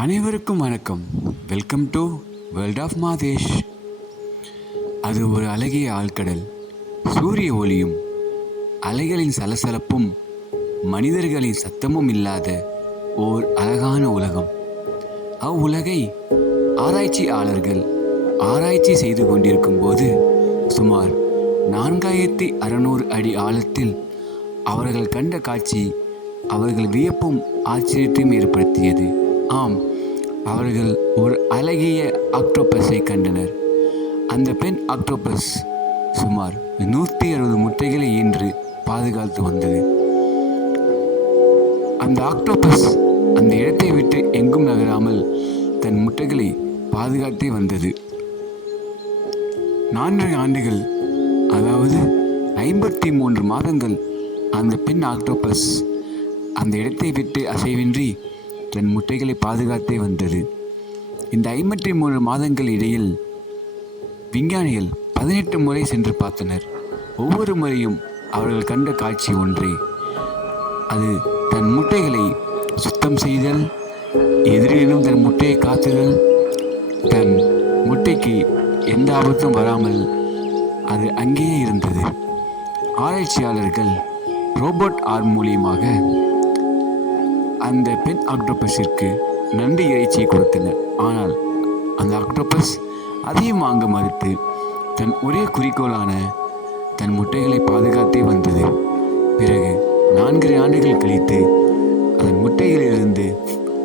அனைவருக்கும் வணக்கம். Welcome to world of Madesh. அது ஒரு அழகிய ஆழ்கடல், சூரிய ஒளியும் அலைகளின் சலசலப்பும் மனிதர்களின் சத்தமும் இல்லாத ஓர் அழகான உலகம். அவ்வுலகை ஆராய்ச்சியாளர்கள் ஆராய்ச்சி செய்து கொண்டிருக்கும் போது சுமார் 4600 அடி ஆழத்தில் அவர்கள் கண்ட காட்சி அவர்கள் வியப்பும் ஆச்சரியத்தையும் ஏற்படுத்தியது. ஆம், அவர்கள் ஒரு அழகிய ஆக்டோபஸை கண்டனர். அந்த பெண் ஆக்டோபஸ் சுமார் 160 முட்டைகளை ஈன்று பாதுகாத்து வந்தது. அந்த ஆக்டோபஸ் அந்த இடத்தை விட்டு எங்கும் நகராமல் தன் முட்டைகளை பாதுகாத்தே வந்தது. 4 ஆண்டுகள், அதாவது 53 மாதங்கள் அந்த பெண் ஆக்டோபஸ் அந்த இடத்தை விட்டு அசைவின்றி தன் முட்டைகளை பாதுகாத்தே வந்தது. இந்த 53 மாதங்கள் இடையில் விஞ்ஞானிகள் 18 முறை சென்று பார்த்தனர். ஒவ்வொரு முறையும் அவர்கள் கண்ட காட்சி ஒன்றே. அது தன் முட்டைகளை சுத்தம் செய்தல், எதிரிலும் தன் முட்டையை காத்துதல், தன் முட்டைக்கு எந்த ஆபத்தும் வராமல் அது அங்கேயே இருந்தது. ஆராய்ச்சியாளர்கள் ரோபோட் ஆர்ம் மூலியமாக அந்த பெண் ஆக்டோபஸிற்கு நன்றி இறைச்சியை கொடுத்தனர். ஆனால் அந்த ஆக்டோபஸ் அதையும் வாங்க மறுத்து தன் ஒரே குறிக்கோளான தன் முட்டைகளை பாதுகாத்தே வந்தது. பிறகு 4 ஆண்டுகள் கழித்து அதன் முட்டைகளிலிருந்து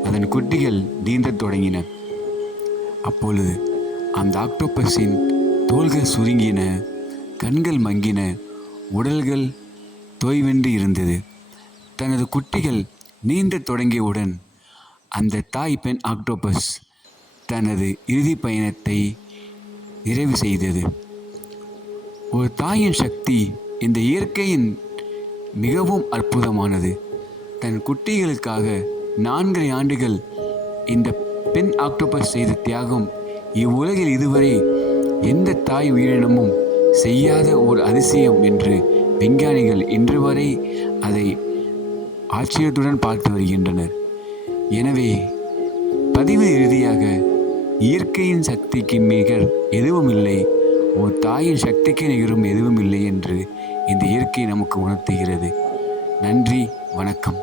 அதன் குட்டிகள் நீந்தத் தொடங்கின. அப்பொழுது அந்த ஆக்டோபஸின் தோள்கள் சுருங்கின, கண்கள் மங்கின, உடல்கள் தோய்வின்றி இருந்தது. தனது குட்டிகள் நீந்த தொடங்கியவுடன் அந்த தாய் பெண் ஆக்டோபஸ் தனது இறுதி பயணத்தை நிறைவு செய்தது. ஒரு தாயின் சக்தி இந்த இயற்கையின் மிகவும் அற்புதமானது. தன் குட்டிகளுக்காக 4 ஆண்டுகள் இந்த பெண் ஆக்டோபஸ் செய்த தியாகம் இவ்வுலகில் இதுவரை எந்த தாய் உயிரினமும் செய்யாத ஒரு அதிசயம் என்று விஞ்ஞானிகள் இன்று வரை அதை ஆச்சரியத்துடன் பார்த்து வருகின்றனர். எனவே பதிவு இறுதியாக, இயற்கையின் சக்திக்கு நிகர் எதுவும் இல்லை, ஒரு தாயின் சக்திக்கு நிகரும் எதுவும் இல்லை என்று இந்த இயற்கை நமக்கு உணர்த்துகிறது. நன்றி, வணக்கம்.